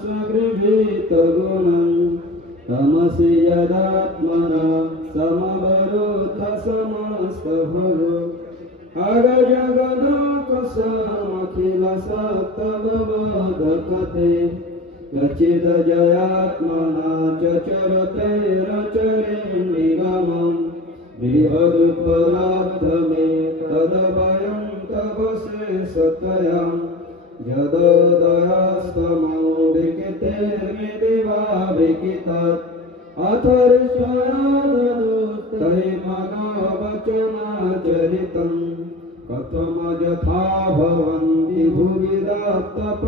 स्वगृहीतगुणं तमसि यदात्मना समवरोधसमस्तभरो अगजगदोकसमखिलसत्तवबोधकते कचिदजयात्मना चरते रचरेन्निगमं बृहदुपलब्धमे तदभयं तव शेषतयां यदोदयास्तमो विकितेर्मिदिवा विकितात् अथर्षयादनुत्तै मनोवचनाचरितं कथमयथा भवन्ति भुवि दत्तप्रदानिनम्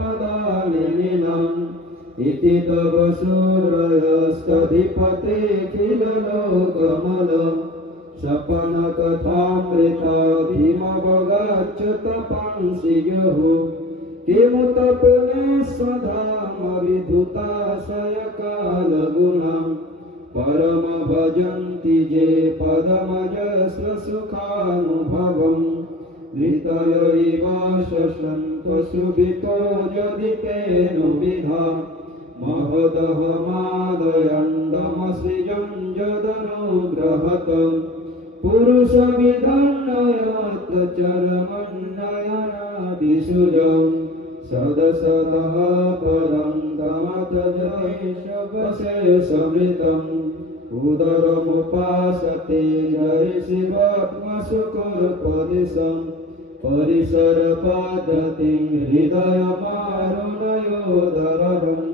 इति तव सूरयस्तधिपते किल लोकमलम् सपनकथामृताधिमवगच्छ तपांसियुः किमुत पुनेस्वधामविधुताशयकालगुणं परम भजन्ति जे पदमजस्रसुखानुभवम् धृतय इव शशन्तशुभितो यदि तेनुविधा महदहमादयण्डमसृजं यदनुग्रहतम् पुरुषविदन्नयत् चरमन्नयनादिसुजम् सदसदः परं तमथ जयशवशेषमृतम् उदरमुपासते जय शिवात्मसुखपदिशम् परिसरपद्धतिं हृदयमारुणयोदरम्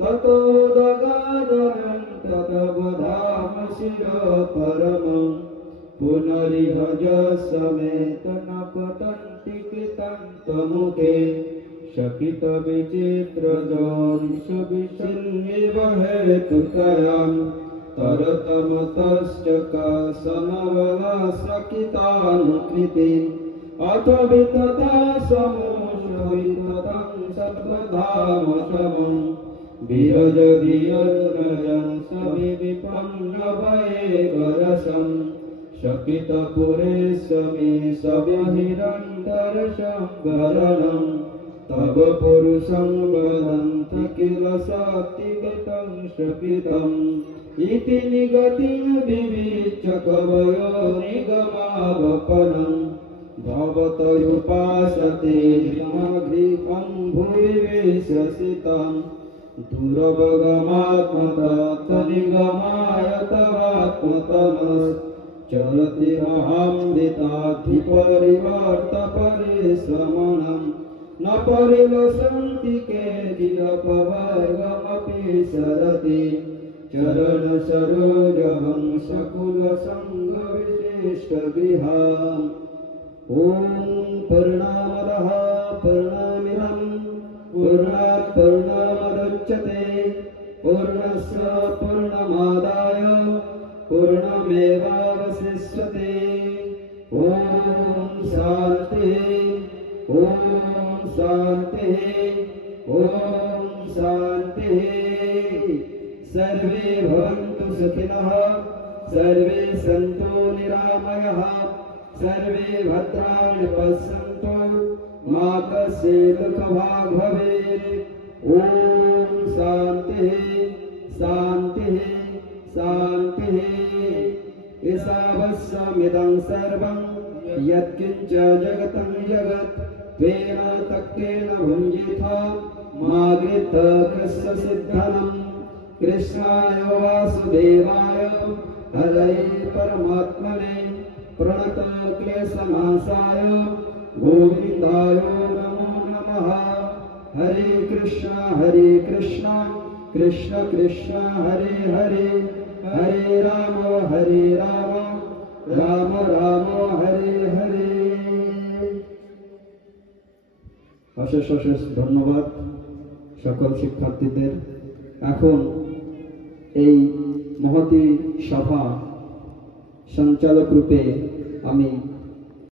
ततोदगादनं ततवधाम शिरपरमं पुनरिह समेत न पतन्ति कृतान्तमुखे शकितविचित्रजौंशुविशन्निव हेतुतरां तरतमतश्च का समवलासकितानुकृतिम् अथ वितता समोषविततं सत्वधामशमं विरजधियर्नजं सविविपन्नवैकरसं शकितपुरेशमे सव्यहिरन्तरशंवरणं तव पुरुषं वदन्ति किल सात्विकं शकितम् इति निगतिं विविच्य कवयो निगमावपनम् भवतयुपासते धृमघ्रिपं भुवि विशसितं दुरवगमात्मदत्तनिगमाय तवात्मतमश्चरति महाम्बिताधिपरिवर्तपरिश्रमणं न परिलसन्ति केचिदपवर्गमपि सरति चरणसरोजहंसकुलसङ्गविशिष्टगृहाम् ॐ पूर्णामदः पूर्णमिदं पूर्णात् पूर्णमुदच्यते पूर्णस्य पूर्णमादाय पूर्णमेवावशिष्यते ॐ शान्तिः ॐ शान्तिः ॐ शान्तिः सर्वे भवन्तु सुखिनः सर्वे सन्तु निरामयाः सर्वे भद्राणि पश्यन्तु मा कश्चित् दुःखभाग् भवेत् ॐ शान्तिः शान्तिः शान्तिः ईशावस्यमिदं सर्वं यत्किञ्च जगतं जगत् त्वेन तक्तेन भुञ्जीथा मा गृहीतस्य सिद्धनम् कृष्णाय वासुदेवाय हरये परमात्मने प्रणत क्लेशनाशाय गोविन्दाय नमो नमः। हरे कृष्ण कृष्ण कृष्ण हरे हरे हरे राम राम राम हरे हरे। অশেষ অশেষ ধন্যবাদ সকল শিক্ষার্থীদের। এখন এই মহতী সভা সঞ্চালক রূপে আমি